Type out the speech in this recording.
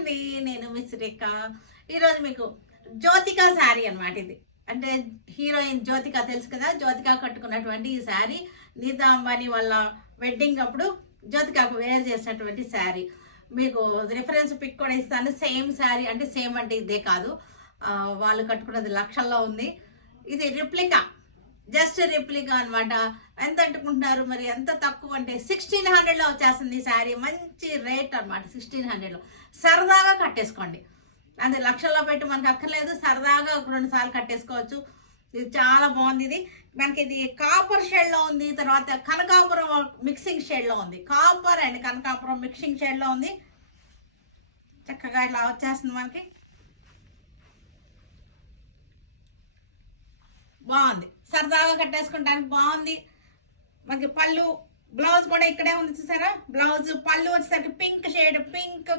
అండి, నేను మిస్ రేఖ. ఈరోజు మీకు జ్యోతిక శారీ అనమాట. ఇది అంటే హీరోయిన్ జ్యోతిక తెలుసు కదా, జ్యోతిక కట్టుకున్నటువంటి ఈ శారీ నీతా అంబానీ వాళ్ళ వెడ్డింగ్ అప్పుడు జ్యోతికకు వేర్ చేసినటువంటి శారీ. మీకు రిఫరెన్స్ పిక్ కూడా ఇస్తాను. సేమ్ శారీ అంటే సేమ్ అంటే ఇదే కాదు, వాళ్ళు కట్టుకున్నది లక్షల్లో ఉంది. ఇది రిప్లికా, జస్ట్ రిప్లికా అనమాట. ఎంత అంటుకుంటున్నారు మరి, ఎంత తక్కువ అంటే 1600లో వచ్చేస్తుంది ఈ శారీ. మంచి రేట్ అనమాట 1600లో. సరదాగా కట్టేసుకోండి, అది లక్షల్లో పెట్టి మనకు అక్కర్లేదు, సరదాగా 2 సార్లు కట్టేసుకోవచ్చు. ఇది చాలా బాగుంది. ఇది మనకి ఇది కాపర్ షేడ్లో ఉంది, తర్వాత కనకాపురం మిక్సింగ్ షేడ్లో ఉంది. కాపర్ అండ్ కనకాపురం మిక్సింగ్ షేడ్లో ఉంది. చక్కగా ఇట్లా వచ్చేస్తుంది మనకి, బాగుంది. సరదాగా కట్టేసుకుంటానికి బాగుంది. మనకి పళ్ళు, బ్లౌజ్ కూడా ఇక్కడే ఉంది చూసారా. బ్లౌజ్ పళ్ళు వచ్చేసరికి పింక్ షేడ్, పింక్